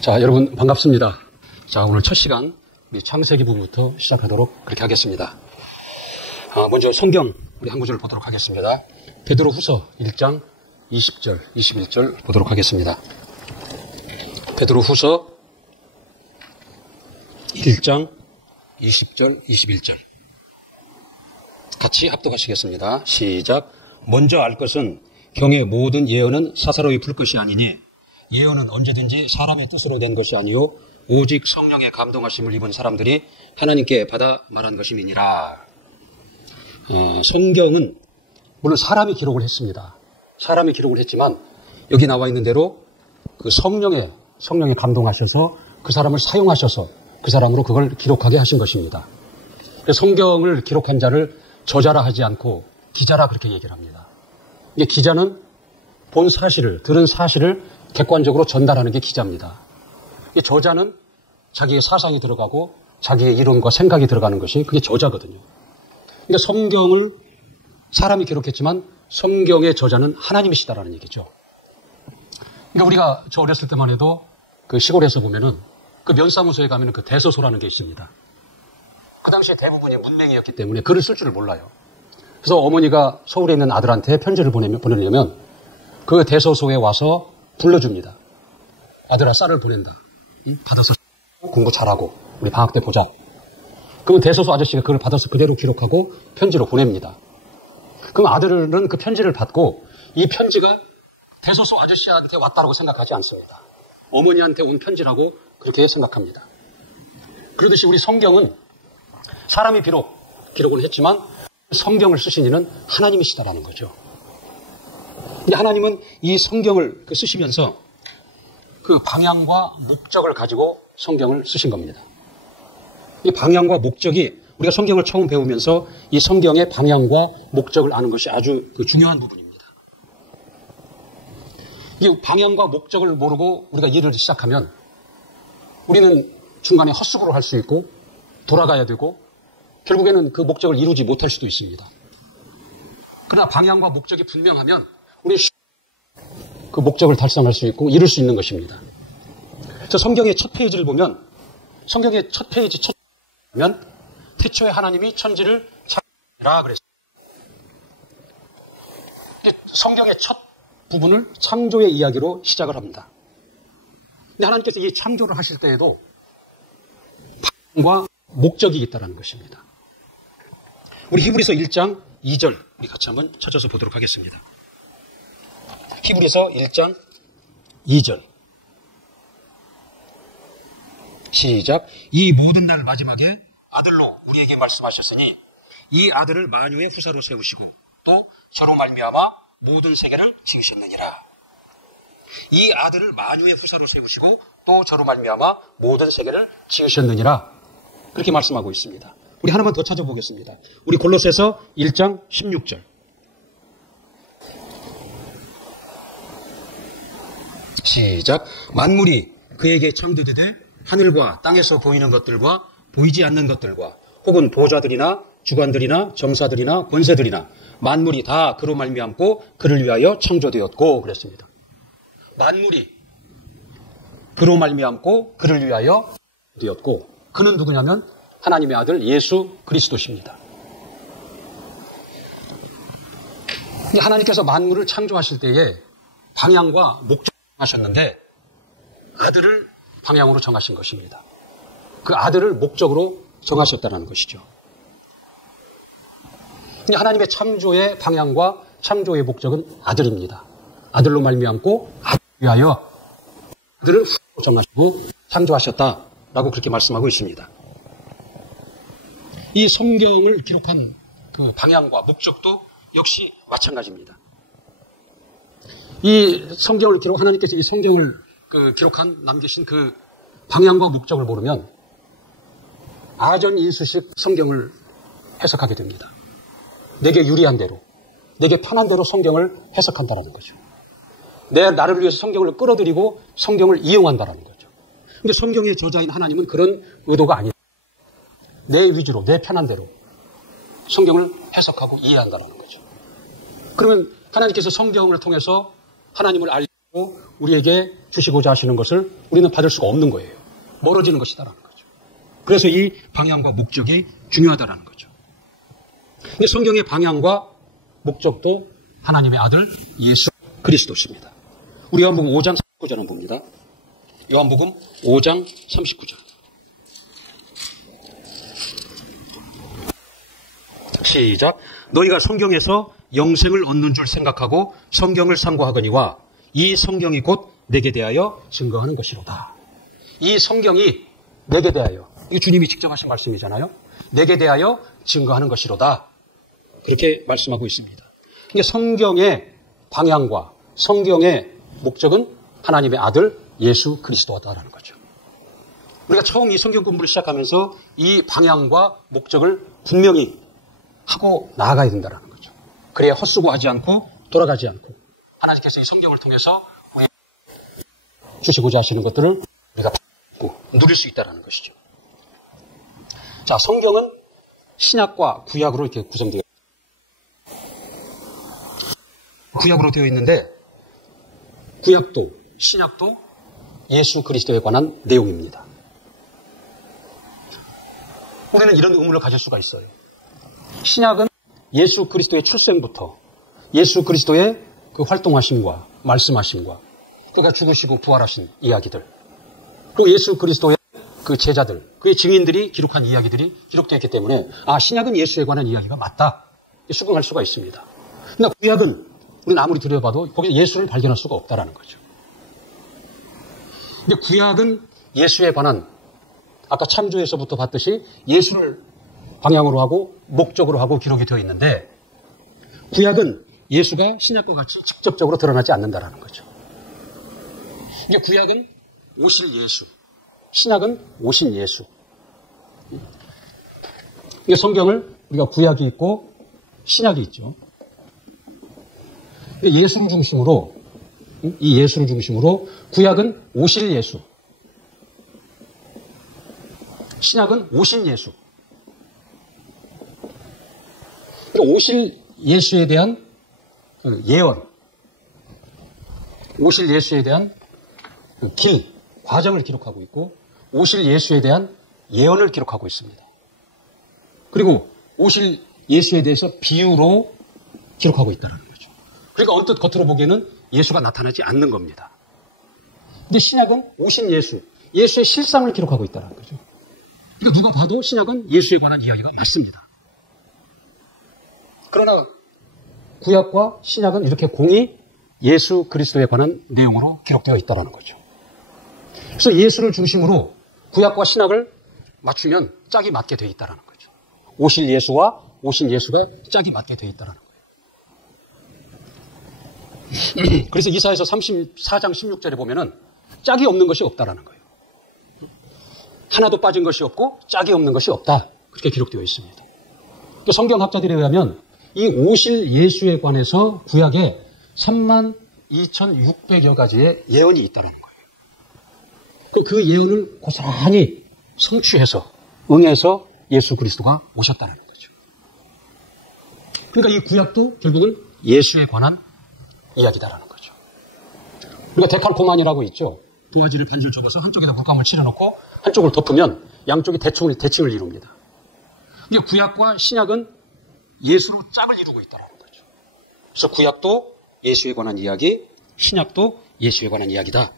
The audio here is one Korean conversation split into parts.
자, 여러분 반갑습니다. 자, 오늘 첫 시간 우리 창세기 부분부터 시작하도록 그렇게 하겠습니다. 먼저 성경 우리 한 구절을 보도록 하겠습니다. 베드로후서 1장 20절, 21절 보도록 하겠습니다. 베드로후서 1장 20절, 21절 같이 합독하시겠습니다. 시작. 먼저 알 것은 경의 모든 예언은 사사로이 불 것이 아니니 예언은 언제든지 사람의 뜻으로 된 것이 아니요 오직 성령의 감동하심을 입은 사람들이 하나님께 받아 말한 것임이니라. 성경은 물론 사람이 기록을 했습니다. 사람이 기록을 했지만 여기 나와 있는 대로 그 성령에 감동하셔서 그 사람을 사용하셔서 그 사람으로 그걸 기록하게 하신 것입니다. 성경을 기록한 자를 저자라 하지 않고 기자라 그렇게 얘기를 합니다. 이게 기자는 본 사실을, 들은 사실을 객관적으로 전달하는 게 기자입니다. 이 저자는 자기의 사상이 들어가고 자기의 이론과 생각이 들어가는 것이 그게 저자거든요. 그러니까 성경을 사람이 기록했지만 성경의 저자는 하나님이시다라는 얘기죠. 그러니까 우리가 저 어렸을 때만 해도 그 시골에서 보면은 그 면사무소에 가면은 그 대소소라는 게 있습니다. 그 당시에 대부분이 문맹이었기 때문에 글을 쓸 줄을 몰라요. 그래서 어머니가 서울에 있는 아들한테 편지를 보내려면 그 대소소에 와서 불러줍니다. 아들아, 쌀을 보낸다. 받아서 공부 잘하고 우리 방학 때 보자. 그러면 대소소 아저씨가 그걸 받아서 그대로 기록하고 편지로 보냅니다. 그럼 아들은 그 편지를 받고 이 편지가 대소소 아저씨한테 왔다고 생각하지 않습니다. 어머니한테 온 편지라고 그렇게 생각합니다. 그러듯이 우리 성경은 사람이 비록 기록을 했지만 성경을 쓰신 이는 하나님이시다라는 거죠. 근데 하나님은 이 성경을 쓰시면서 그 방향과 목적을 가지고 성경을 쓰신 겁니다. 이 방향과 목적이 우리가 성경을 처음 배우면서 이 성경의 방향과 목적을 아는 것이 아주 중요한 부분입니다. 이 방향과 목적을 모르고 우리가 일을 시작하면 우리는 중간에 헛수고를 할 수 있고 돌아가야 되고 결국에는 그 목적을 이루지 못할 수도 있습니다. 그러나 방향과 목적이 분명하면 우리 그 목적을 달성할 수 있고 이룰 수 있는 것입니다. 그래서 성경의 첫 페이지를 보면 성경의 첫 페이지 첫 보면 태초에 하나님이 천지를 창조하라 그랬습니다. 성경의 첫 부분을 창조의 이야기로 시작을 합니다. 근데 하나님께서 이 창조를 하실 때에도 방향과 목적이 있다는 것입니다. 우리 히브리서 1장 2절 우리 같이 한번 찾아서 보도록 하겠습니다. 히브리서 1장 2절 시작. 이 모든 날 마지막에 아들로 우리에게 말씀하셨으니 이 아들을 만유의 후사로 세우시고 또 저로 말미암아 모든 세계를 지으셨느니라. 이 아들을 만유의 후사로 세우시고 또 저로 말미암아 모든 세계를 지으셨느니라. 그렇게 말씀하고 있습니다. 우리 하나만 더 찾아보겠습니다. 우리 골로새서 1장 16절 시작. 만물이 그에게 창조되되 하늘과 땅에서 보이는 것들과 보이지 않는 것들과 혹은 보좌들이나 주관들이나 점사들이나 권세들이나 만물이 다 그로 말미암고 그를 위하여 창조되었고 그랬습니다. 만물이 그로 말미암고 그를 위하여 되었고 그는 누구냐면 하나님의 아들 예수 그리스도십니다. 하나님께서 만물을 창조하실 때에 방향과 목적을 정하셨는데 아들을 방향으로 정하신 것입니다. 그 아들을 목적으로 정하셨다는 것이죠. 하나님의 창조의 방향과 창조의 목적은 아들입니다. 아들로 말미암고 아들을 위하여 아들을 정하시고 창조하셨다라고 그렇게 말씀하고 있습니다. 이 성경을 기록한 그 방향과 목적도 역시 마찬가지입니다. 이 성경을 하나님께서 이 성경을 남기신 그 방향과 목적을 모르면 아전인수식 성경을 해석하게 됩니다. 내게 유리한 대로, 내게 편한 대로 성경을 해석한다는 거죠. 나를 위해서 성경을 끌어들이고 성경을 이용한다는 거죠. 그런데 성경의 저자인 하나님은 그런 의도가 아니다. 내 위주로, 내 편한 대로 성경을 해석하고 이해한다는 거죠. 그러면 하나님께서 성경을 통해서 하나님을 알고 우리에게 주시고자 하시는 것을 우리는 받을 수가 없는 거예요. 멀어지는 것이다라는 거죠. 그래서 이 방향과 목적이 중요하다라는 거죠. 근데 성경의 방향과 목적도 하나님의 아들 예수 그리스도십니다. 우리 요한복음 5장 39절을 봅니다. 요한복음 5장 39절. 시작. 너희가 성경에서 영생을 얻는 줄 생각하고 성경을 상고하거니와 이 성경이 곧 내게 대하여 증거하는 것이로다. 이 성경이 내게 대하여, 이 주님이 직접 하신 말씀이잖아요. 내게 대하여 증거하는 것이로다. 그렇게 말씀하고 있습니다. 그러니까 성경의 방향과 성경의 목적은 하나님의 아들 예수 그리스도다라는 거죠. 우리가 처음 이 성경 공부를 시작하면서 이 방향과 목적을 분명히 하고 나아가야 된다는 거죠. 그래야 헛수고하지 않고 돌아가지 않고 하나님께서 이 성경을 통해서 주시고자 하시는 것들을 우리가 받고 누릴 수 있다는 것이죠. 자, 성경은 신약과 구약으로 이렇게 구성되어 구약으로 되어 있는데 구약도 신약도 예수 그리스도에 관한 내용입니다. 우리는 이런 의문을 가질 수가 있어요. 신약은 예수 그리스도의 출생부터 예수 그리스도의 그 활동하심과 말씀하심과 그가 죽으시고 부활하신 이야기들, 그리고 예수 그리스도의 그 제자들, 그의 증인들이 기록한 이야기들이 기록되어 있기 때문에 신약은 예수에 관한 이야기가 맞다 수긍할 수가 있습니다. 그러나 구약은 우리는 아무리 들여봐도 거기서 예수를 발견할 수가 없다라는 거죠. 근데 구약은 예수에 관한 아까 창조에서부터 봤듯이 예수를 방향으로 하고 목적으로 하고 기록이 되어 있는데 구약은 예수가 신약과 같이 직접적으로 드러나지 않는다라는 거죠. 이게 구약은 오실 예수, 신약은 오신 예수. 이게 성경을 우리가 구약이 있고 신약이 있죠. 예수를 중심으로, 이 예수를 중심으로 구약은 오실 예수, 신약은 오신 예수. 오실 예수에 대한 예언, 오실 예수에 대한 길, 과정을 기록하고 있고 오실 예수에 대한 예언을 기록하고 있습니다. 그리고 오실 예수에 대해서 비유로 기록하고 있다는 거죠. 그러니까 언뜻 겉으로 보기에는 예수가 나타나지 않는 겁니다. 근데 신약은 오신 예수, 예수의 실상을 기록하고 있다는 거죠. 그러니까 누가 봐도 신약은 예수에 관한 이야기가 맞습니다. 그러나 구약과 신약은 이렇게 공히 예수 그리스도에 관한 내용으로 기록되어 있다는 거죠. 그래서 예수를 중심으로 구약과 신약을 맞추면 짝이 맞게 되어 있다는 거죠. 오실 예수와 오신 예수가 짝이 맞게 되어 있다는 거예요. 그래서 이사야서 34장 16절에 보면은 짝이 없는 것이 없다라는 거예요. 하나도 빠진 것이 없고 짝이 없는 것이 없다. 그렇게 기록되어 있습니다. 성경학자들에 의하면 이 오실 예수에 관해서 구약에 32,600여 가지의 예언이 있다는 거예요. 그 예언을 고스란히 성취해서 응해서 예수 그리스도가 오셨다는 거죠. 그러니까 이 구약도 결국은 예수에 관한 이야기다라는 거죠. 우리가 데칼코마니라고 있죠. 도화지를 반절 접어서 한쪽에다 물감을 칠해놓고 한쪽을 덮으면 양쪽이 대칭을 이룹니다. 이게 구약과 신약은 예수로 짝을 이루고 있다는 거죠. 그래서 구약도 예수에 관한 이야기, 신약도 예수에 관한 이야기다.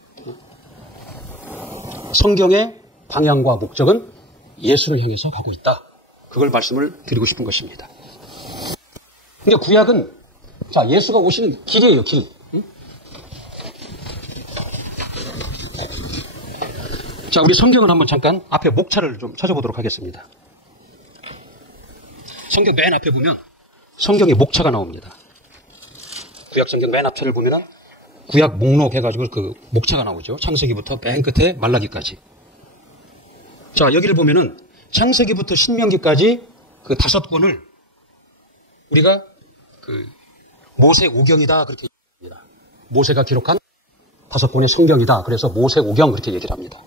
성경의 방향과 목적은 예수를 향해서 가고 있다. 그걸 말씀을 드리고 싶은 것입니다. 그러니까 구약은 예수가 오시는 길이에요, 길. 자, 우리 성경을 한번 잠깐 앞에 목차를 좀 찾아보도록 하겠습니다. 성경 맨 앞에 보면 성경의 목차가 나옵니다. 구약 성경 맨 앞차를 보면 구약 목록 해가지고 그 목차가 나오죠. 창세기부터 맨 끝에 말라기까지. 자, 여기를 보면은 창세기부터 신명기까지 그 5권을 우리가 그 모세오경이다 그렇게 얘기합니다. 모세가 기록한 5권의 성경이다. 그래서 모세오경 그렇게 얘기를 합니다.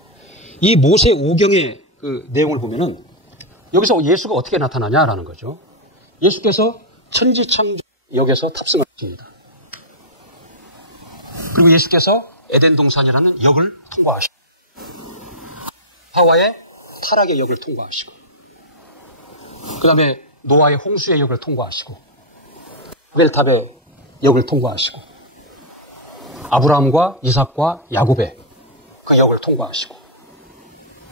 이 모세오경의 그 내용을 보면은 여기서 예수가 어떻게 나타나냐라는 거죠. 예수께서 천지창조역에서 탑승을 하십니다. 그리고 예수께서 에덴 동산이라는 역을 통과하시고, 하와의 타락의 역을 통과하시고, 그 다음에 노아의 홍수의 역을 통과하시고, 바벨탑의 역을 통과하시고, 아브라함과 이삭과 야곱의 그 역을 통과하시고,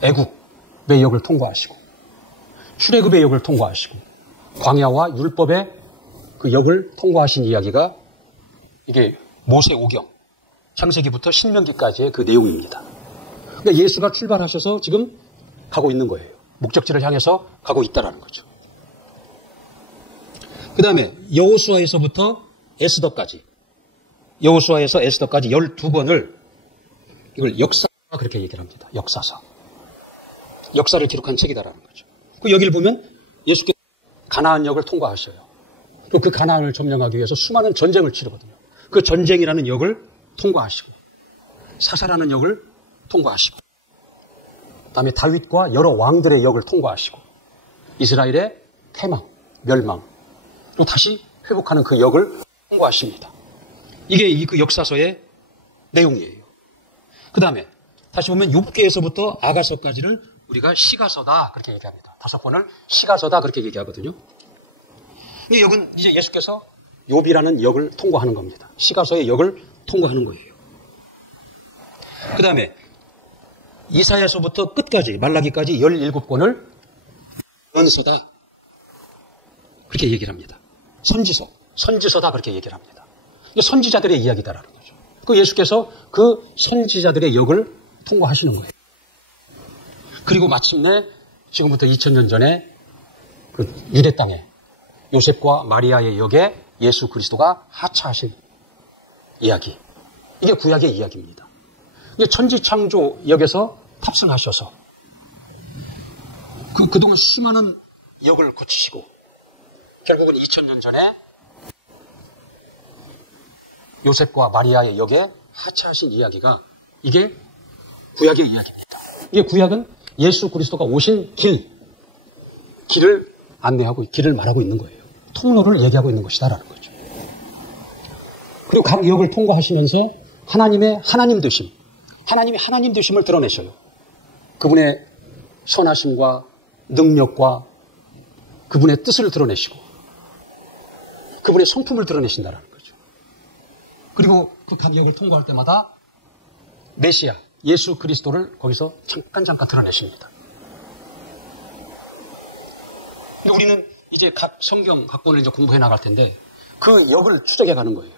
애국의 역을 통과하시고, 출애굽의 역을 통과하시고, 광야와 율법의 그 역을 통과하신 이야기가 이게 모세오경, 창세기부터 신명기까지의 그 내용입니다. 그러니까 예수가 출발하셔서 지금 가고 있는 거예요. 목적지를 향해서 가고 있다라는 거죠. 그 다음에 여호수아에서부터 에스더까지, 여호수아에서 에스더까지 12권을 이걸 역사가 그렇게 얘기를 합니다. 역사서. 역사를 기록한 책이다라는 거죠. 그 여기를 보면 예수께서 가나안 역을 통과하셔요. 또 그 가나안을 점령하기 위해서 수많은 전쟁을 치르거든요. 그 전쟁이라는 역을 통과하시고, 사사라는 역을 통과하시고, 그다음에 다윗과 여러 왕들의 역을 통과하시고, 이스라엘의 패망, 멸망, 또 다시 회복하는 그 역을 통과하십니다. 이게 그 역사서의 내용이에요. 그 다음에 다시 보면 욥기에서부터 아가서까지를 우리가 시가서다 그렇게 얘기합니다. 5권을 시가서다 그렇게 얘기하거든요. 이 역은 이제 예수께서 욥이라는 역을 통과하는 겁니다. 시가서의 역을 통과하는 거예요. 그 다음에 이사야서부터 끝까지 말라기까지 17권을 언서다 그렇게 얘기를 합니다. 선지서다 그렇게 얘기를 합니다. 선지자들의 이야기다라는 거죠. 그 예수께서 그 선지자들의 역을 통과하시는 거예요. 그리고 마침내 지금부터 2000년 전에 그 유대 땅에 요셉과 마리아의 역에 예수 그리스도가 하차하신 이야기. 이게 구약의 이야기입니다. 이게 천지창조 역에서 탑승하셔서 그동안 수많은 역을 고치시고 결국은 2000년 전에 요셉과 마리아의 역에 하차하신 이야기가 이게 구약의 이야기입니다. 이게 구약은 예수 그리스도가 오신 길을 안내하고 길을 말하고 있는 거예요. 통로를 얘기하고 있는 것이다라는 거죠. 그리고 각 역을 통과하시면서 하나님의 하나님 되심, 하나님의 하나님 되심을 드러내셔요. 그분의 선하심과 능력과 그분의 뜻을 드러내시고 그분의 성품을 드러내신다는 거죠. 그리고 그 각 역을 통과할 때마다 메시아, 예수 그리스도를 거기서 잠깐 드러내십니다. 우리는 이제 각 성경 각본을 이제 공부해 나갈 텐데 그 역을 추적해 가는 거예요.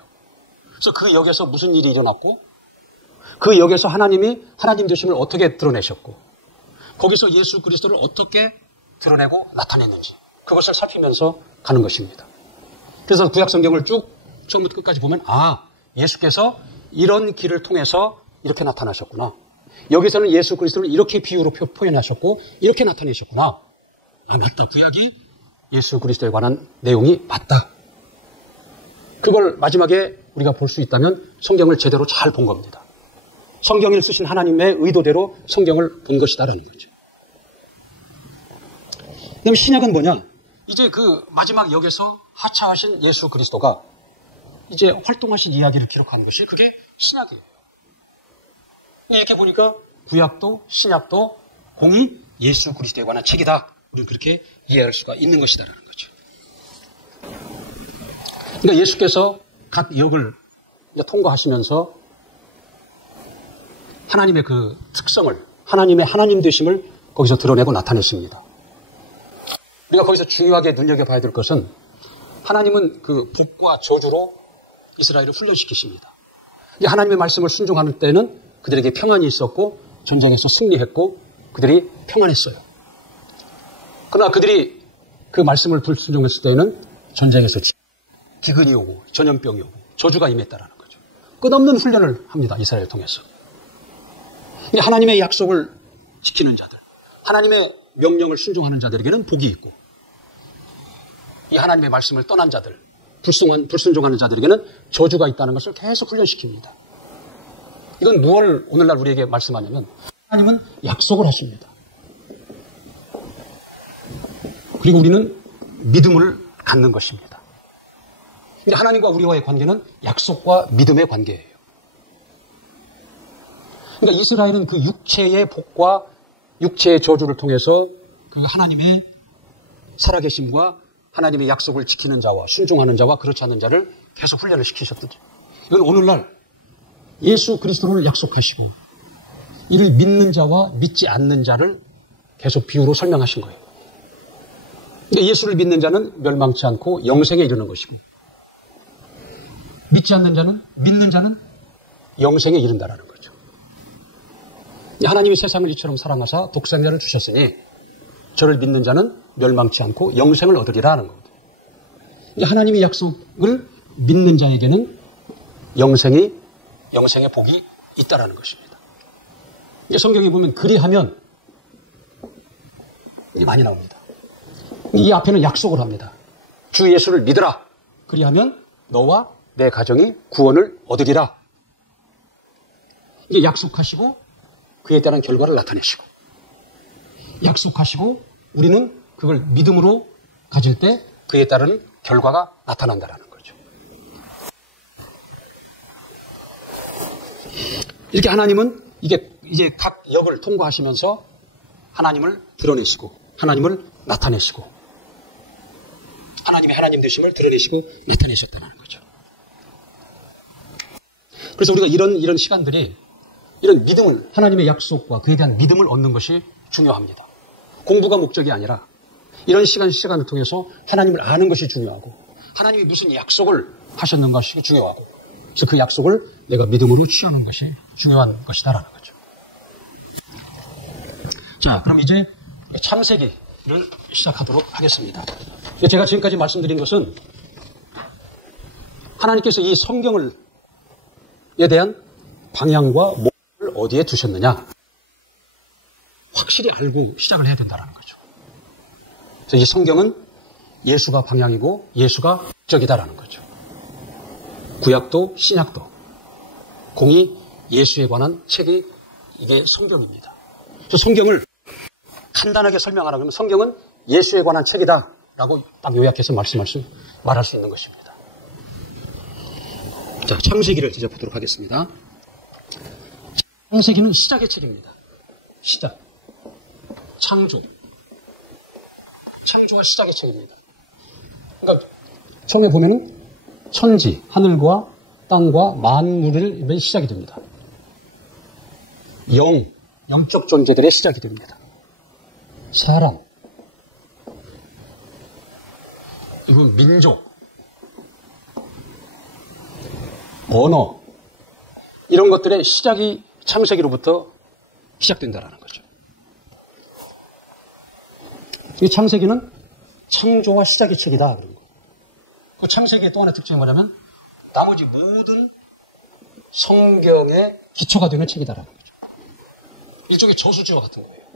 그래서 그 역에서 무슨 일이 일어났고 그 역에서 하나님이 하나님 되심을 어떻게 드러내셨고 거기서 예수 그리스도를 어떻게 드러내고 나타냈는지 그것을 살피면서 가는 것입니다. 그래서 구약 성경을 쭉 처음부터 끝까지 보면 예수께서 이런 길을 통해서 이렇게 나타나셨구나. 여기서는 예수 그리스도를 이렇게 비유로 표현하셨고 이렇게 나타내셨구나. 맞다. 구약이 예수 그리스도에 관한 내용이 맞다. 그걸 마지막에 우리가 볼 수 있다면 성경을 제대로 잘 본 겁니다. 성경을 쓰신 하나님의 의도대로 성경을 본 것이다라는 거죠. 그다음에 신약은 뭐냐? 이제 그 마지막 역에서 하차하신 예수 그리스도가 이제 활동하신 이야기를 기록하는 것이 그게 신약이에요. 이렇게 보니까 구약도 신약도 공이 예수 그리스도에 관한 책이다. 우리는 그렇게 이해할 수가 있는 것이다라는 거죠. 그러니까 예수께서 각 역을 통과하시면서 하나님의 그 특성을, 하나님의 하나님 되심을 거기서 드러내고 나타냈습니다. 우리가 거기서 중요하게 눈여겨봐야 될 것은 하나님은 그 복과 저주로 이스라엘을 훈련시키십니다. 하나님의 말씀을 순종하는 때는 그들에게 평안이 있었고 전쟁에서 승리했고 그들이 평안했어요. 그러나 그들이 그 말씀을 불순종했을 때는 전쟁에서 기근이 오고 전염병이 오고 저주가 임했다라는 거죠. 끝없는 훈련을 합니다. 이스라엘을 통해서. 하나님의 약속을 지키는 자들, 하나님의 명령을 순종하는 자들에게는 복이 있고 이 하나님의 말씀을 떠난 자들, 불순종하는 자들에게는 저주가 있다는 것을 계속 훈련시킵니다. 이건 무엇을 오늘날 우리에게 말씀하냐면 하나님은 약속을 하십니다. 그리고 우리는 믿음을 갖는 것입니다. 하나님과 우리와의 관계는 약속과 믿음의 관계예요. 그러니까 이스라엘은 그 육체의 복과 육체의 저주를 통해서 그 하나님의 살아계심과 하나님의 약속을 지키는 자와 순종하는 자와 그렇지 않는 자를 계속 훈련을 시키셨거든요. 이건 오늘날 예수 그리스도를 약속하시고 이를 믿는 자와 믿지 않는 자를 계속 비유로 설명하신 거예요. 그러니까 예수를 믿는 자는 멸망치 않고 영생에 이르는 것이고 믿지 않는 자는 믿는 자는 영생에 이른다라는 거죠. 하나님이 세상을 이처럼 사랑하사 독생자를 주셨으니 저를 믿는 자는 멸망치 않고 영생을 얻으리라는 겁니다. 하나님의 약속을 믿는 자에게는 영생의 복이 있다라는 것입니다. 성경에 보면 그리하면 이게 많이 나옵니다. 이 앞에는 약속을 합니다. 주 예수를 믿으라. 그리하면 너와 내 가정이 구원을 얻으리라. 이게 약속하시고 그에 따른 결과를 나타내시고 약속하시고 우리는 그걸 믿음으로 가질 때 그에 따른 결과가 나타난다라는 거죠. 이렇게 하나님은 이제 각 역을 통과하시면서 하나님을 드러내시고 하나님을 나타내시고 하나님의 하나님 되심을 드러내시고 나타내셨다는 거죠. 그래서 우리가 이런 시간들이 이런 믿음을 하나님의 약속과 그에 대한 믿음을 얻는 것이 중요합니다. 공부가 목적이 아니라 이런 시간을 통해서 하나님을 아는 것이 중요하고 하나님이 무슨 약속을 하셨는 것이 중요하고 그래서 그 약속을 내가 믿음으로 취하는 것이 중요한 것이다라는 거죠. 자, 그럼 이제 창세기를 시작하도록 하겠습니다. 제가 지금까지 말씀드린 것은 하나님께서 이 성경에 대한 방향과 목표를 어디에 두셨느냐 확실히 알고 시작을 해야 된다는 거죠. 그래서 이 성경은 예수가 방향이고 예수가 목적이다라는 거죠. 구약도 신약도 공이 예수에 관한 책이 이게 성경입니다. 그래서 성경을 간단하게 설명하라 그러면 성경은 예수에 관한 책이다라고 딱 요약해서 말할 수 있는 것입니다. 자, 창세기를 이제 보도록 하겠습니다. 창세기는 시작의 책입니다. 시작. 창조와 시작의 책입니다. 그러니까 처음에 보면은 천지, 하늘과 땅과 만물의 시작이 됩니다. 영적 존재들의 시작이 됩니다. 사람, 그리고 민족, 언어, 이런 것들의 시작이 창세기로부터 시작된다라는 거죠. 이 창세기는 창조와 시작의 책이다. 그런 거. 그 창세기의 또 하나의 특징이 뭐냐면 나머지 모든 성경의 기초가 되는 책이다라는 거죠. 일종의 저수지와 같은 거예요.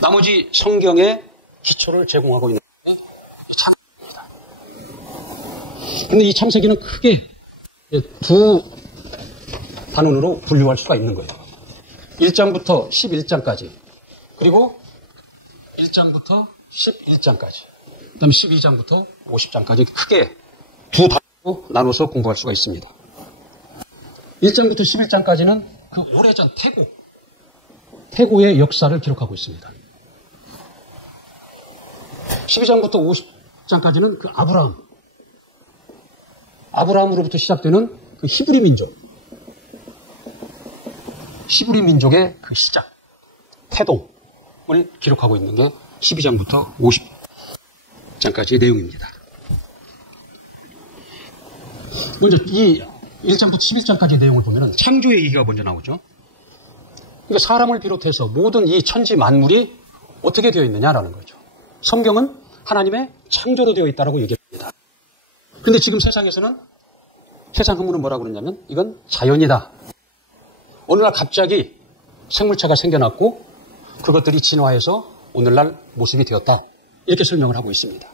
나머지 성경의 기초를 제공하고 있는 게 창세기입니다. 그런데 이 창세기는 크게 두 단원으로 분류할 수가 있는 거예요. 1장부터 11장까지 그리고 1장부터 11장까지 그 다음에 12장부터 50장까지 크게 두 단원으로 나눠서 공부할 수가 있습니다. 1장부터 11장까지는 그 오래전 태고의 역사를 기록하고 있습니다. 12장부터 50장까지는 그 아브라함으로부터 시작되는 그 히브리 민족의 그 시작, 태동을 기록하고 있는 게 12장부터 50장까지의 내용입니다. 먼저 이 1장부터 11장까지의 내용을 보면 창조의 얘기가 먼저 나오죠. 그러니까 사람을 비롯해서 모든 이 천지 만물이 어떻게 되어 있느냐라는 거죠. 성경은 하나님의 창조로 되어 있다고 얘기합니다. 그런데 지금 세상에서는 세상 학문은 뭐라고 그러냐면 이건 자연이다. 어느 날 갑자기 생물체가 생겨났고 그것들이 진화해서 오늘날 모습이 되었다. 이렇게 설명을 하고 있습니다.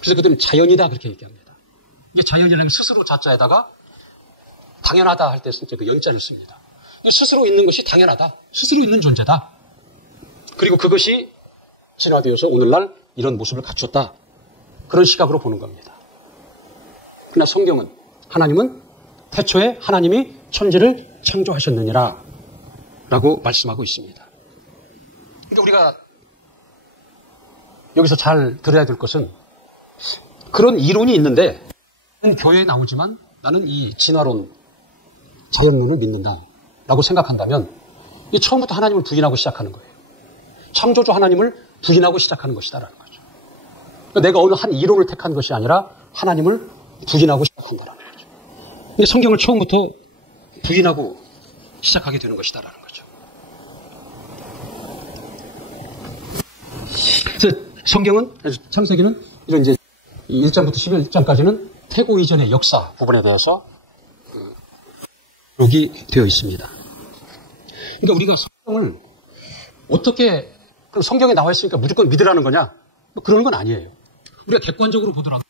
그래서 그들은 자연이다 그렇게 얘기합니다. 이게 자연이라는 게 스스로 자자에다가 당연하다 할 때 진짜 그 연자를 씁니다. 스스로 있는 것이 당연하다. 스스로 있는 존재다. 그리고 그것이 진화되어서 오늘날 이런 모습을 갖췄다. 그런 시각으로 보는 겁니다. 그러나 성경은 하나님은 태초에 하나님이 천지를 창조하셨느니라 라고 말씀하고 있습니다. 그러니까 우리가 여기서 잘 들어야 될 것은 그런 이론이 있는데 교회에 나오지만 나는 이 진화론, 자연론을 믿는다라고 생각한다면 이 처음부터 하나님을 부인하고 시작하는 거예요. 창조주 하나님을 부인하고 시작하는 것이다라는 거죠. 그러니까 내가 어느 한 이론을 택한 것이 아니라 하나님을 부인하고 시작한다라는 거죠. 근데 성경을 처음부터 부인하고 시작하게 되는 것이다라는 거죠. 그래서 성경은, 창세기는 이런 이제 1장부터 11장까지는 태고 이전의 역사 부분에 대해서 기록이 되어 있습니다. 그러니까 우리가 성경을 어떻게 성경에 나와 있으니까 무조건 믿으라는 거냐? 뭐 그런 건 아니에요. 우리가 객관적으로 보더라도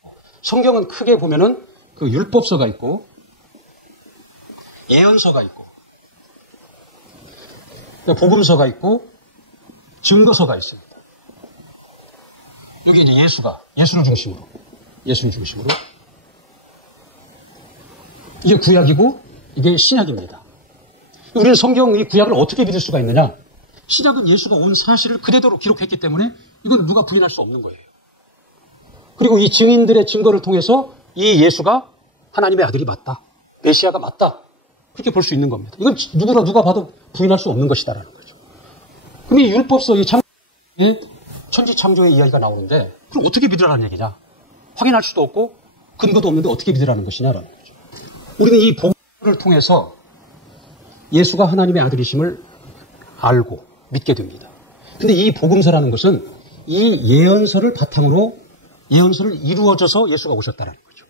성경은 크게 보면은 그 율법서가 있고 예언서가 있고 복음서가 있고 증거서가 있습니다. 여기 이제 예수를 중심으로 이게 구약이고 이게 신약입니다. 우리는 성경 이 구약을 어떻게 믿을 수가 있느냐? 신약은 예수가 온 사실을 그대로 기록했기 때문에 이건 누가 부인할 수 없는 거예요. 그리고 이 증인들의 증거를 통해서 이 예수가 하나님의 아들이 맞다. 메시아가 맞다. 그렇게 볼 수 있는 겁니다. 이건 누가 봐도 부인할 수 없는 것이다라는 거죠. 그럼 이 율법서, 이 천지 창조의 이야기가 나오는데 그럼 어떻게 믿으라는 얘기냐? 확인할 수도 없고 근거도 없는데 어떻게 믿으라는 것이냐라는 거죠. 우리는 이 복음을 통해서 예수가 하나님의 아들이심을 알고 믿게 됩니다. 근데 이 복음서라는 것은 이 예언서를 바탕으로 예언서를 이루어져서 예수가 오셨다는 거죠.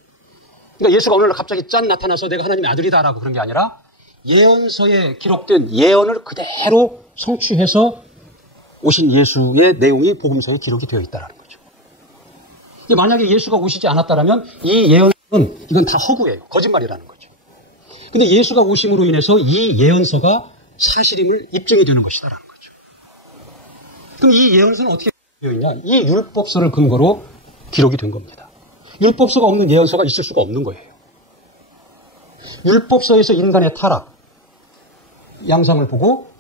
그러니까 예수가 오늘 갑자기 짠 나타나서 내가 하나님의 아들이다라고 그런 게 아니라 예언서에 기록된 예언을 그대로 성취해서 오신 예수의 내용이 복음서에 기록이 되어 있다는 거죠. 만약에 예수가 오시지 않았다면 이 예언은 이건 다 허구예요. 거짓말이라는 거죠. 근데 예수가 오심으로 인해서 이 예언서가 사실임을 입증이 되는 것이다라는 거죠. 그럼 이 예언서는 어떻게 되어 있냐? 이 율법서를 근거로 기록이 된 겁니다. 율법서가 없는 예언서가 있을 수가 없는 거예요. 율법서에서 인간의 타락, 양상을 보고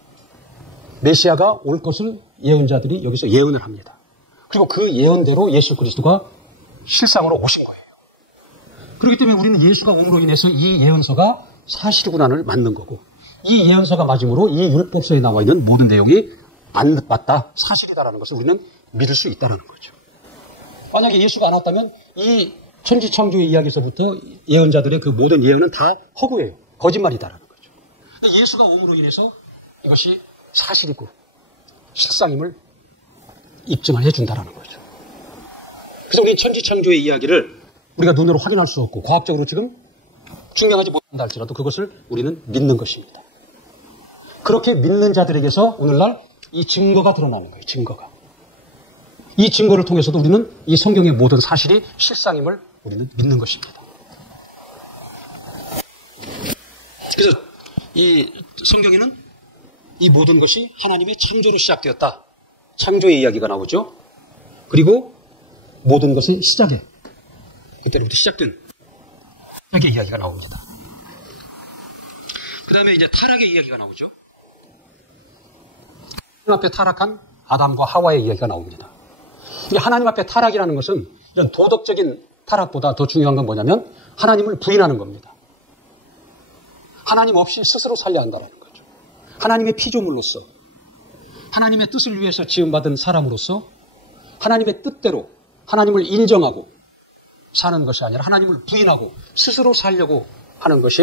메시아가 올 것을 예언자들이 여기서 예언을 합니다. 그리고 그 예언대로 예수 그리스도가 실상으로 오신 거예요. 그렇기 때문에 우리는 예수가 옴으로 인해서 이 예언서가 사실이구나를 맞는 거고 이 예언서가 맞음으로 이 율법서에 나와 있는 모든 내용이 안 맞다, 사실이다라는 것을 우리는 믿을 수 있다는 거죠. 만약에 예수가 안 왔다면 이 천지창조의 이야기에서부터 예언자들의 그 모든 예언은 다 허구예요. 거짓말이다라는 거죠. 예수가 옴으로 인해서 이것이 사실이고 실상임을 입증을 해준다라는 거죠. 그래서 우리는 천지창조의 이야기를 우리가 눈으로 확인할 수 없고 과학적으로 지금 증명하지 못한다 할지라도 그것을 우리는 믿는 것입니다. 그렇게 믿는 자들에게서 오늘날 이 증거가 드러나는 거예요. 증거가. 이 증거를 통해서도 우리는 이 성경의 모든 사실이 실상임을 우리는 믿는 것입니다. 그래서 이 성경에는 이 모든 것이 하나님의 창조로 시작되었다. 창조의 이야기가 나오죠. 그리고 모든 것의 시작에 그때부터 시작된 타락의 이야기가 나옵니다. 그 다음에 이제 타락의 이야기가 나오죠. 하나님 앞에 타락한 아담과 하와의 이야기가 나옵니다. 하나님 앞에 타락이라는 것은 이런 도덕적인 타락보다 더 중요한 건 뭐냐면 하나님을 부인하는 겁니다. 하나님 없이 스스로 살려야 한다는 거죠. 하나님의 피조물로서 하나님의 뜻을 위해서 지음받은 사람으로서 하나님의 뜻대로 하나님을 인정하고 사는 것이 아니라 하나님을 부인하고 스스로 살려고 하는 것이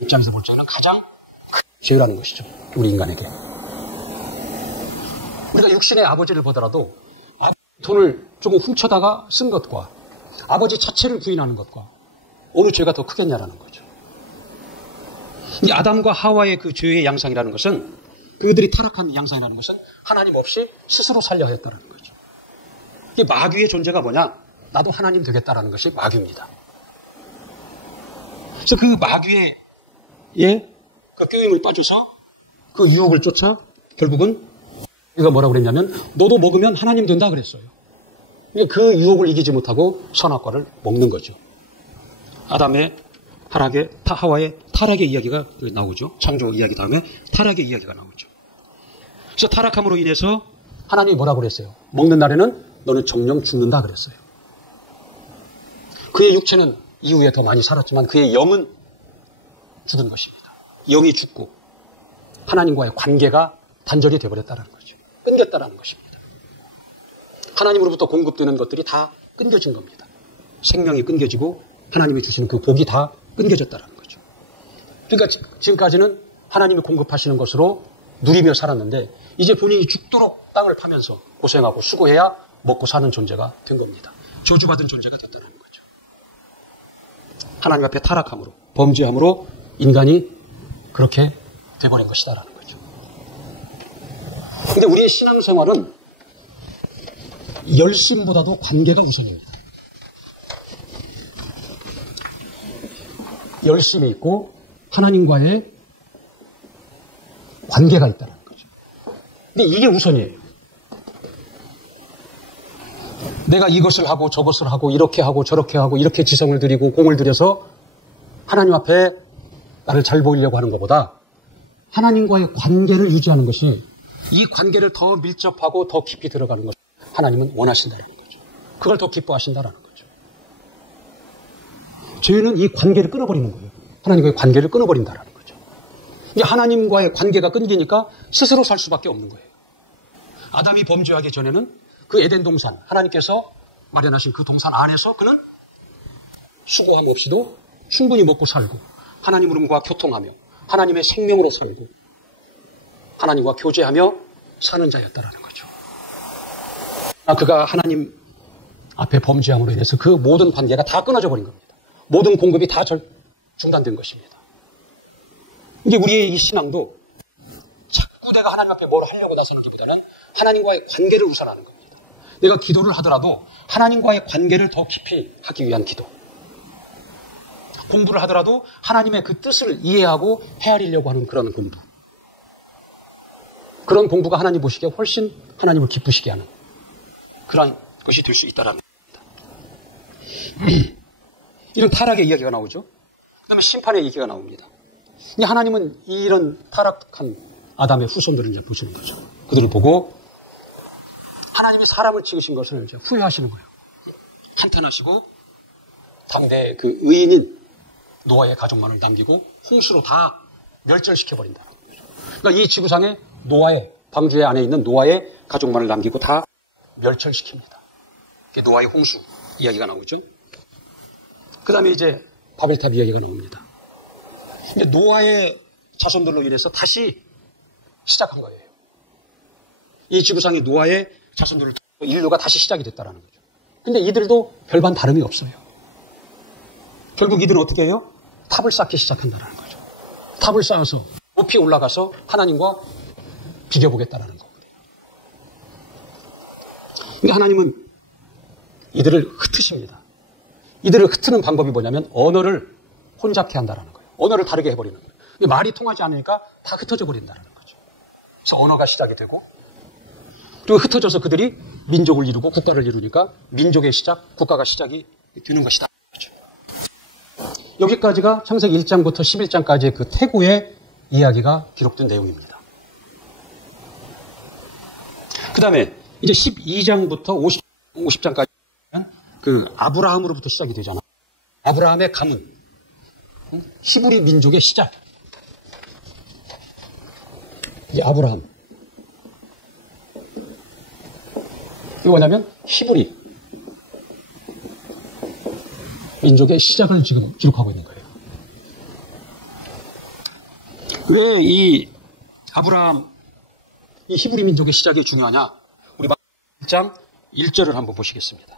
입장에서 볼 적에는 가장 큰 죄라는 것이죠. 우리 인간에게. 우리가 육신의 아버지를 보더라도 돈을 조금 훔쳐다가 쓴 것과 아버지 자체를 부인하는 것과 어느 죄가 더 크겠냐라는 거죠. 이 아담과 하와의 그 죄의 양상이라는 것은 그들이 타락한 양상이라는 것은 하나님 없이 스스로 살려야 했다는 거죠. 이 마귀의 존재가 뭐냐? 나도 하나님 되겠다라는 것이 마귀입니다. 그래서 그 마귀의 그 꾀임을 빠져서 그 유혹을 쫓아 결국은 이가 뭐라고 그랬냐면 너도 먹으면 하나님 된다 그랬어요. 그 유혹을 이기지 못하고 선악과를 먹는 거죠. 아담의 하와의 타락의 이야기가 나오죠. 창조 이야기 다음에 타락의 이야기가 나오죠. 그래서 타락함으로 인해서 하나님이 뭐라고 그랬어요? 먹는 날에는 너는 정령 죽는다 그랬어요. 그의 육체는 이후에 더 많이 살았지만 그의 영은 죽은 것입니다. 영이 죽고 하나님과의 관계가 단절이 되어버렸다는 거죠. 끊겼다는 것입니다. 하나님으로부터 공급되는 것들이 다 끊겨진 겁니다. 생명이 끊겨지고 하나님이 주시는 그 복이 다 끊겨졌다는 거죠. 그러니까 지금까지는 하나님이 공급하시는 것으로 누리며 살았는데 이제 본인이 죽도록 땅을 파면서 고생하고 수고해야 먹고 사는 존재가 된 겁니다. 저주받은 존재가 됐다는 거죠. 하나님 앞에 타락함으로, 범죄함으로 인간이 그렇게 돼버린 것이다라는 거죠. 근데 우리의 신앙생활은 열심보다도 관계가 우선입니다. 열심이 있고 하나님과의 관계가 있다는 거죠. 근데 이게 우선이에요. 내가 이것을 하고 저것을 하고 이렇게 하고 저렇게 하고 이렇게 지성을 들이고 공을 들여서 하나님 앞에 나를 잘 보이려고 하는 것보다 하나님과의 관계를 유지하는 것이 이 관계를 더 밀접하고 더 깊이 들어가는 것을 하나님은 원하신다는 거죠. 그걸 더 기뻐하신다는 거죠. 죄는 이 관계를 끊어버리는 거예요. 하나님과의 관계를 끊어버린다는 거죠. 이제 하나님과의 관계가 끊기니까 스스로 살 수밖에 없는 거예요. 아담이 범죄하기 전에는 그 에덴 동산, 하나님께서 마련하신 그 동산 안에서 그는 수고함 없이도 충분히 먹고 살고 하나님과 교통하며 하나님의 생명으로 살고 하나님과 교제하며 사는 자였다라는 거죠. 그가 하나님 앞에 범죄함으로 인해서 그 모든 관계가 다 끊어져 버린 겁니다. 모든 공급이 다 중단된 것입니다. 이게 우리의 이 신앙도 자꾸 내가 하나님 앞에 뭘 하려고 나서는 것보다는 하나님과의 관계를 우선하는 겁니다. 내가 기도를 하더라도 하나님과의 관계를 더 깊이 하기 위한 기도. 공부를 하더라도 하나님의 그 뜻을 이해하고 헤아리려고 하는 그런 공부. 그런 공부가 하나님 보시기에 훨씬 하나님을 기쁘시게 하는 그런 것이 될 수 있다라는 겁니다. 이런 타락의 이야기가 나오죠. 그다음에 심판의 얘기가 나옵니다. 하나님은 이런 타락한 아담의 후손들을 이제 보시는 거죠. 그들을 보고 하나님이 사람을 찍으신 것을 이제 후회하시는 거예요. 한탄하시고 당대의 그 의인인 노아의 가족만을 남기고 홍수로 다 멸절시켜버린다는 거죠. 그러니까 이 지구상에 노아의 방주의 안에 있는 노아의 가족만을 남기고 다 멸절시킵니다. 노아의 홍수 이야기가 나오죠. 그 다음에 이제 바벨탑 이야기가 나옵니다. 근데 노아의 자손들로 인해서 다시 시작한 거예요. 이 지구상의 노아의 자손들을 통해 인류가 다시 시작이 됐다는 거죠. 근데 이들도 별반 다름이 없어요. 결국 이들은 어떻게 해요? 탑을 쌓기 시작한다는 거죠. 탑을 쌓아서 높이 올라가서 하나님과 비교보겠다는 거거든요. 근데 하나님은 이들을 흩으십니다. 이들을 흩트는 방법이 뭐냐면 언어를 혼잡케 한다는 거예요. 언어를 다르게 해버리는 거예요. 말이 통하지 않으니까 다 흩어져 버린다는 거죠. 그래서 언어가 시작이 되고 그리고 흩어져서 그들이 민족을 이루고 국가를 이루니까 민족의 시작, 국가가 시작이 되는 것이다. 그렇죠. 여기까지가 창세기 1장부터 11장까지의 그 태고의 이야기가 기록된 내용입니다. 그 다음에 이제 12장부터 50장까지 그 아브라함으로부터 시작이 되잖아. 아브라함의 가문, 히브리 민족의 시작. 이제 아브라함. 이게 뭐냐면 히브리 민족의 시작을 지금 기록하고 있는 거예요. 왜 이 아브라함, 이 히브리 민족의 시작이 중요하냐? 우리 1장 1절을 한번 보시겠습니다.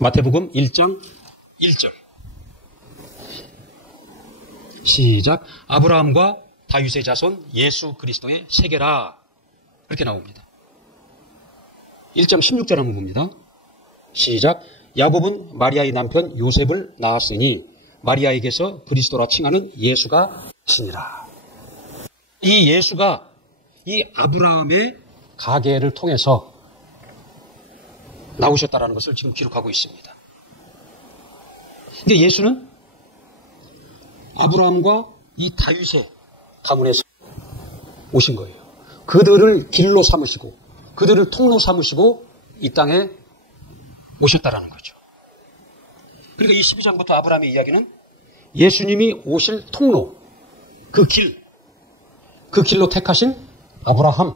마태복음 1장 1절. 시작. 아브라함과 다윗의 자손 예수 그리스도의 세계라. 이렇게 나옵니다. 1장 16절 한번 봅니다. 시작. 야곱은 마리아의 남편 요셉을 낳았으니 마리아에게서 그리스도라 칭하는 예수가 신이라. 이 예수가 이 아브라함의 가계를 통해서 나오셨다라는 것을 지금 기록하고 있습니다. 근데 예수는 아브라함과 이 다윗의 가문에서 오신 거예요. 그들을 길로 삼으시고 그들을 통로 삼으시고 이 땅에 오셨다라는 거죠. 그러니까 이 12장부터 아브라함의 이야기는 예수님이 오실 통로, 그 길로 택하신 아브라함,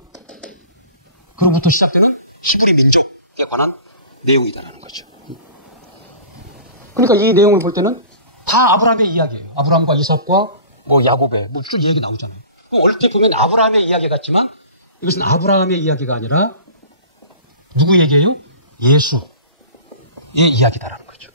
그로부터 시작되는 히브리 민족에 관한 내용이다라는 거죠. 그러니까 이 내용을 볼 때는 다 아브라함의 이야기예요. 아브라함과 이삭과 야곱의 쭉 얘기 나오잖아요. 얼핏 보면 아브라함의 이야기 같지만 이것은 아브라함의 이야기가 아니라 누구 얘기예요? 예수의 이야기다라는 거죠.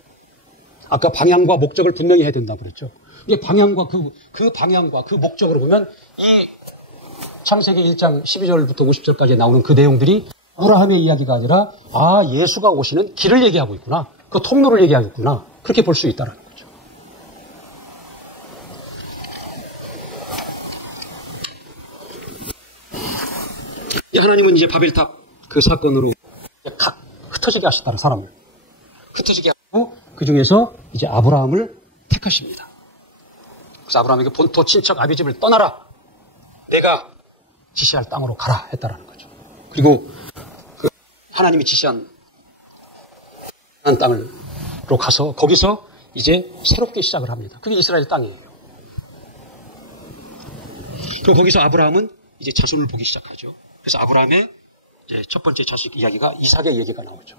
아까 방향과 목적을 분명히 해야 된다고 그랬죠. 이 방향과 그 방향과 그 목적으로 보면 이 창세기 1장 12절부터 50절까지 나오는 그 내용들이 아브라함의 이야기가 아니라 예수가 오시는 길을 얘기하고 있구나. 그 통로를 얘기하고 있구나. 그렇게 볼 수 있다는 거죠. 하나님은 이제 바벨탑 그 사건으로 각 흩어지게 하셨다는 사람을. 흩어지게 하고 그 중에서 이제 아브라함을 택하십니다. 그래서 아브라함에게 본토 친척 아비집을 떠나라. 내가 지시할 땅으로 가라 했다라는 거죠. 그리고 그 하나님이 지시한 땅으로 가서 거기서 이제 새롭게 시작을 합니다. 그게 이스라엘 땅이에요. 그리고 거기서 아브라함은 이제 자손을 보기 시작하죠. 그래서 아브라함의 이제 첫 번째 자식 이야기가 이삭의 얘기가 나오죠.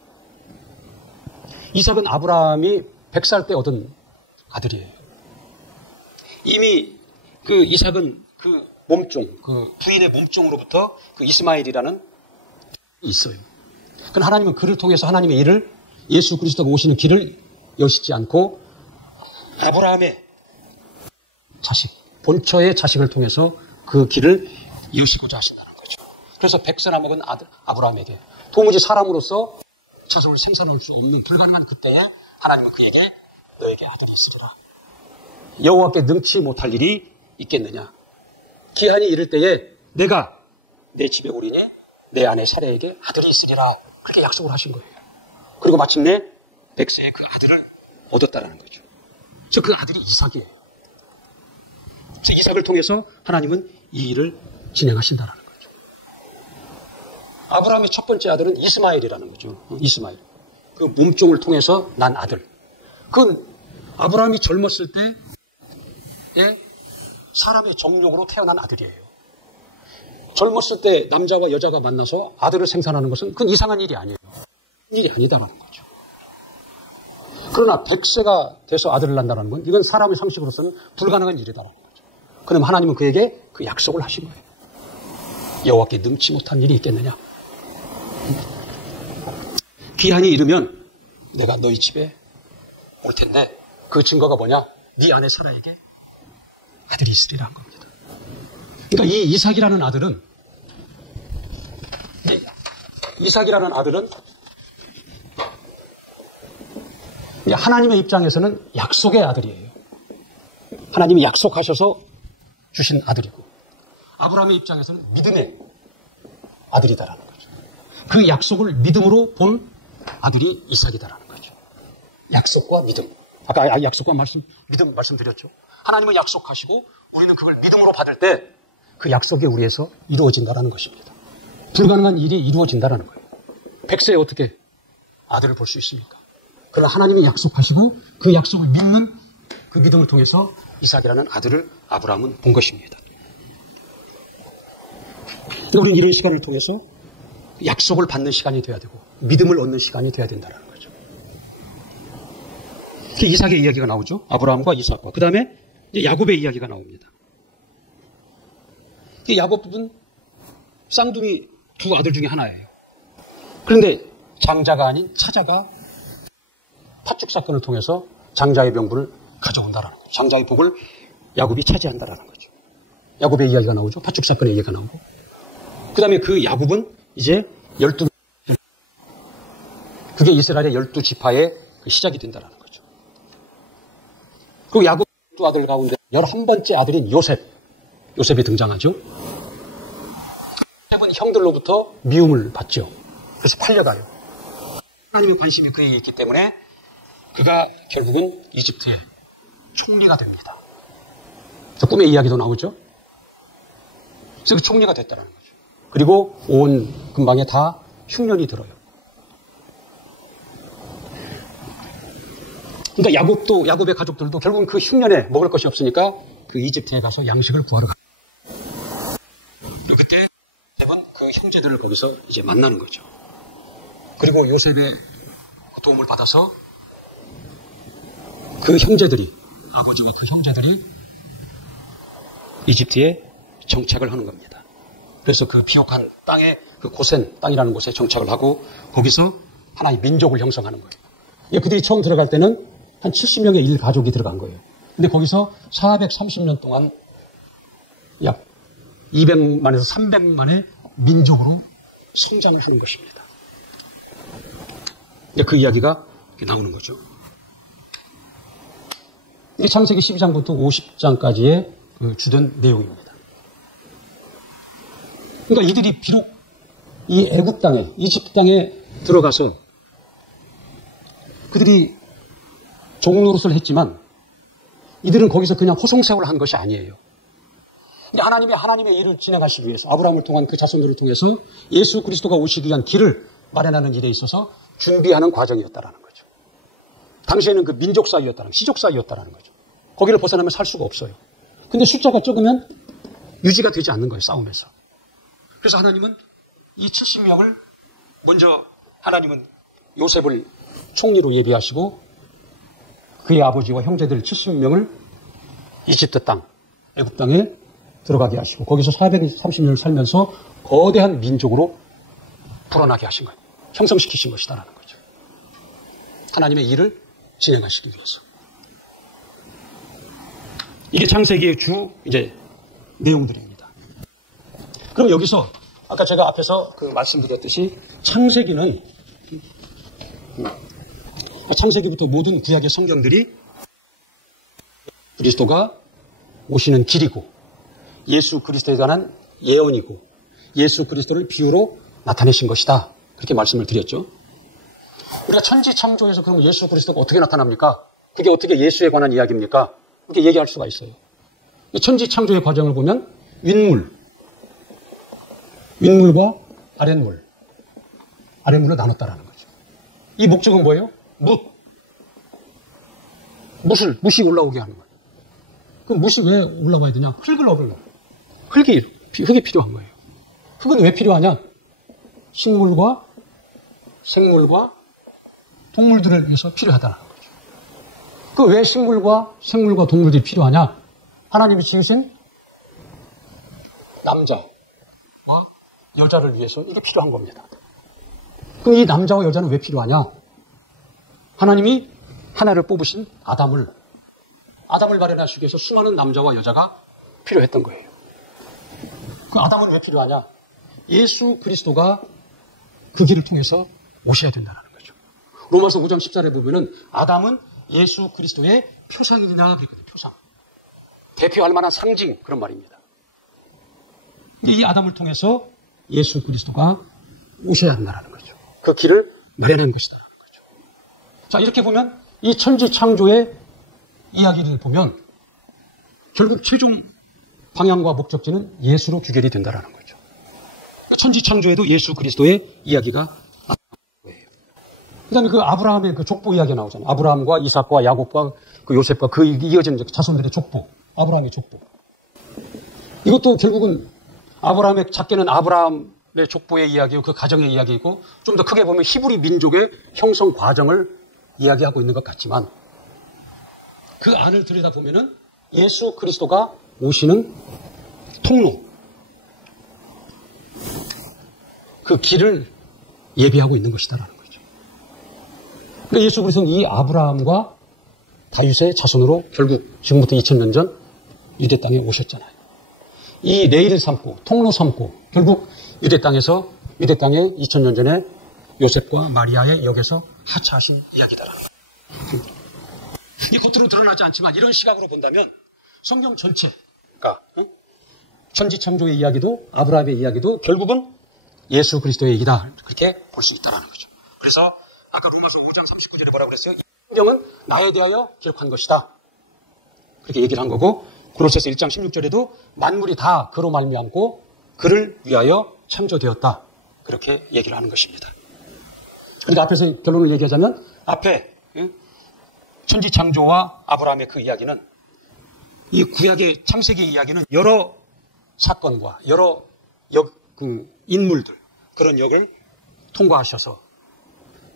이삭은 아브라함이 100살 때 얻은 아들이에요. 이미 그 이삭은 그 몸종, 그 부인의 몸종으로부터 그 이스마엘이라는 있어요. 그럼 하나님은 그를 통해서 하나님의 일을 예수 그리스도가 오시는 길을 여시지 않고 아브라함의 자식, 본처의 자식을 통해서 그 길을 여시고자 하신다는 거죠. 그래서 백세나 먹은 아들 아브라함에게 도무지 사람으로서 자손을 생산할 수 없는 불가능한 그때에 하나님은 그에게 너에게 아들이 있으리라. 여호와께 능치 못할 일이 있겠느냐. 기한이 이를 때에 내가 내 집에 오리니 내 아내 사레에게 아들이 있으리라. 그렇게 약속을 하신 거예요. 그리고 마침내 백세의 그 아들을 얻었다라는 거죠. 그래서 그 아들이 이삭이에요. 그래서 이삭을 통해서 하나님은 이 일을 진행하신다라는 거죠. 아브라함의 첫 번째 아들은 이스마엘이라는 거죠. 이스마엘. 그 몸종을 통해서 난 아들. 그 아브라함이 젊었을 때에 사람의 정욕으로 태어난 아들이에요. 젊었을 때 남자와 여자가 만나서 아들을 생산하는 것은 그건 이상한 일이 아니에요. 일이 아니다라는 거죠. 그러나 100세가 돼서 아들을 낳는다는 건 이건 사람의 상식으로서는 불가능한 일이다라는 거죠. 그럼 하나님은 그에게 그 약속을 하신 거예요. 여호와께 능치 못한 일이 있겠느냐. 기한이 이르면 내가 너희 집에 올 텐데 그 증거가 뭐냐? 네 아내 사라에게 아들이 있으리라 한 겁니다. 그러니까 이 이삭이라는 아들은 하나님의 입장에서는 약속의 아들이에요. 하나님이 약속하셔서 주신 아들이고 아브라함의 입장에서는 믿음의 아들이다라는 거죠. 그 약속을 믿음으로 본 아들이 이삭이다라는 거죠. 약속과 믿음. 아까 약속과 믿음 말씀드렸죠. 하나님은 약속하시고 우리는 그걸 믿음으로 받을 때 그 약속이 우리에서 이루어진다라는 것입니다. 불가능한 일이 이루어진다라는 거예요. 100세에 어떻게 아들을 볼 수 있습니까? 그러나 하나님이 약속하시고 그 약속을 믿는 그 믿음을 통해서 이삭이라는 아들을 아브라함은 본 것입니다. 우리는 이런 시간을 통해서 약속을 받는 시간이 돼야 되고 믿음을 얻는 시간이 돼야 된다는 거죠. 이삭의 이야기가 나오죠. 아브라함과 이삭과. 그 다음에 야곱의 이야기가 나옵니다. 야곱은 쌍둥이 두 아들 중에 하나예요. 그런데 장자가 아닌 차자가 팥죽 사건을 통해서 장자의 명분을 가져온다라는 거죠. 장자의 복을 야곱이 차지한다라는 거죠. 야곱의 이야기가 나오죠. 팥죽 사건의 이야기가 나오고. 그 다음에 그 야곱은 이제 12, 그게 이스라엘의 12지파의 시작이 된다라는 거죠. 그리고 야곱 두 아들 가운데 11번째 아들인 요셉이 등장하죠. 요셉은 형들로부터 미움을 받죠. 그래서 팔려가요. 하나님의 관심이 그에게 있기 때문에 그가 결국은 이집트의 총리가 됩니다. 저 꿈의 이야기도 나오죠. 그래서 그 총리가 됐다라는 거죠. 그리고 온 근방에 다 흉년이 들어요. 그러니까 야곱의 가족들도 결국은 그 흉년에 먹을 것이 없으니까 그 이집트에 가서 양식을 구하러 가요. 그때 대부분 그 형제들을 거기서 이제 만나는 거죠. 그리고 요셉의 도움을 받아서 그 형제들이, 아버지와 그 형제들이 이집트에 정착을 하는 겁니다. 그래서 그 비옥한 땅에, 그 고센 땅이라는 곳에 정착을 하고 거기서 하나의 민족을 형성하는 거예요. 그들이 처음 들어갈 때는 한 70명의 일가족이 들어간 거예요. 근데 거기서 430년 동안 약 200만에서 300만의 민족으로 성장을 하는 것입니다. 그 이야기가 나오는 거죠. 이게 창세기 12장부터 50장까지의 그 주된 내용입니다. 그러니까 이들이 비록 이 애국 땅에, 이집트 땅에 들어가서 그들이 종노릇을 했지만 이들은 거기서 그냥 호송세월을 한 것이 아니에요. 근데 하나님의 일을 진행하시기 위해서 아브라함을 통한 그 자손들을 통해서 예수 그리스도가 오시기 위한 길을 마련하는 일에 있어서 준비하는 과정이었다라는 거죠. 당시에는 그 민족 사이였다는, 시족 사이였다라는 거죠. 거기를 벗어나면 살 수가 없어요. 근데 숫자가 적으면 유지가 되지 않는 거예요, 싸움에서. 그래서 하나님은 이 70명을 먼저 하나님은 요셉을 총리로 예비하시고 그의 아버지와 형제들 70명을 이집트 땅, 애굽 땅에 들어가게 하시고 거기서 430년을 살면서 거대한 민족으로 불어나게 하신 거예요. 형성시키신 것이다라는 거죠. 하나님의 일을 진행하시기 위해서. 이게 창세기의 주 이제 내용들입니다. 그럼 여기서 아까 제가 앞에서 그 말씀드렸듯이 창세기부터 모든 구약의 성경들이 그리스도가 오시는 길이고 예수 그리스도에 관한 예언이고 예수 그리스도를 비유로 나타내신 것이다. 그렇게 말씀을 드렸죠. 우리가 천지창조에서 그럼 예수 그리스도가 어떻게 나타납니까? 그게 어떻게 예수에 관한 이야기입니까? 이렇게 얘기할 수가 있어요. 천지창조의 과정을 보면 윗물과 아랫물로 나눴다라는 거죠. 이 목적은 뭐예요? 묻이 올라오게 하는 거예요. 그럼 묻이 왜 올라와야 되냐? 흙을 얻으려고. 흙이 필요한 거예요. 흙은 왜 필요하냐? 식물과 생물과 동물들을 위해서 필요하다는 거죠. 그 왜 식물과 생물과 동물들이 필요하냐? 하나님이 지으신 남자와 여자를 위해서 이게 필요한 겁니다. 그럼 이 남자와 여자는 왜 필요하냐? 하나님이 하나를 뽑으신 아담을 마련하시기 위해서 수많은 남자와 여자가 필요했던 거예요. 그 아담은 왜 필요하냐? 예수 그리스도가 그 길을 통해서 오셔야 된다는 거죠. 로마서 5장 14절에 보면은 아담은 예수 그리스도의 표상이나 그랬거든요. 표상. 대표할 만한 상징 그런 말입니다. 이 아담을 통해서 예수 그리스도가 오셔야 한다는 거죠. 그 길을 마련한 것이다라는 거죠. 자, 이렇게 보면 이 천지 창조의 이야기를 보면 결국 최종 방향과 목적지는 예수로 귀결이 된다라는 거죠. 천지 창조에도 예수 그리스도의 이야기가 나오는 거예요. 그다음에 그 아브라함의 그 족보 이야기가 나오잖아요. 아브라함과 이삭과 야곱과 그 요셉과 그 이어진 자손들의 족보, 아브라함의 족보. 이것도 결국은 아브라함의 작게는 아브라함의 족보의 이야기고 그 가정의 이야기이고 좀 더 크게 보면 히브리 민족의 형성 과정을 이야기하고 있는 것 같지만 그 안을 들여다보면은 예수 그리스도가 오시는 통로, 그 길을 예비하고 있는 것이다라는 거죠. 그러니까 예수 그리스도는 이 아브라함과 다윗의 자손으로 결국 지금부터 2000년 전 유대 땅에 오셨잖아요. 이 레일을 삼고 통로 삼고 결국 유대 땅에 2000년 전에 요셉과 마리아의 역에서 하차하신 이야기다라는 거예요. 이 겉으로 드러나지 않지만 이런 시각으로 본다면 성경 전체가 천지창조의 이야기도 아브라함의 이야기도 결국은 예수 그리스도의 얘기다. 그렇게 볼 수 있다는 거죠. 그래서 아까 로마서 5장 39절에 뭐라고 그랬어요? 이 성경은 나에 대하여 기록한 것이다. 그렇게 얘기를 한 거고 골로새서 1장 16절에도 만물이 다 그로 말미암고 그를 위하여 창조되었다. 그렇게 얘기를 하는 것입니다. 그러니까 앞에서 결론을 얘기하자면 앞에 천지창조와 아브라함의 그 이야기는 이 구약의 창세기 이야기는 여러 사건과 여러 인물들 그런 역을 통과하셔서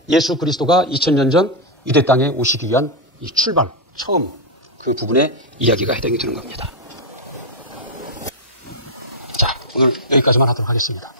예수 그리스도가 2000년 전 이대 땅에 오시기 위한 이 출발, 처음 그 부분에 이야기가 해당이 되는 겁니다. 자, 오늘 여기까지만 하도록 하겠습니다.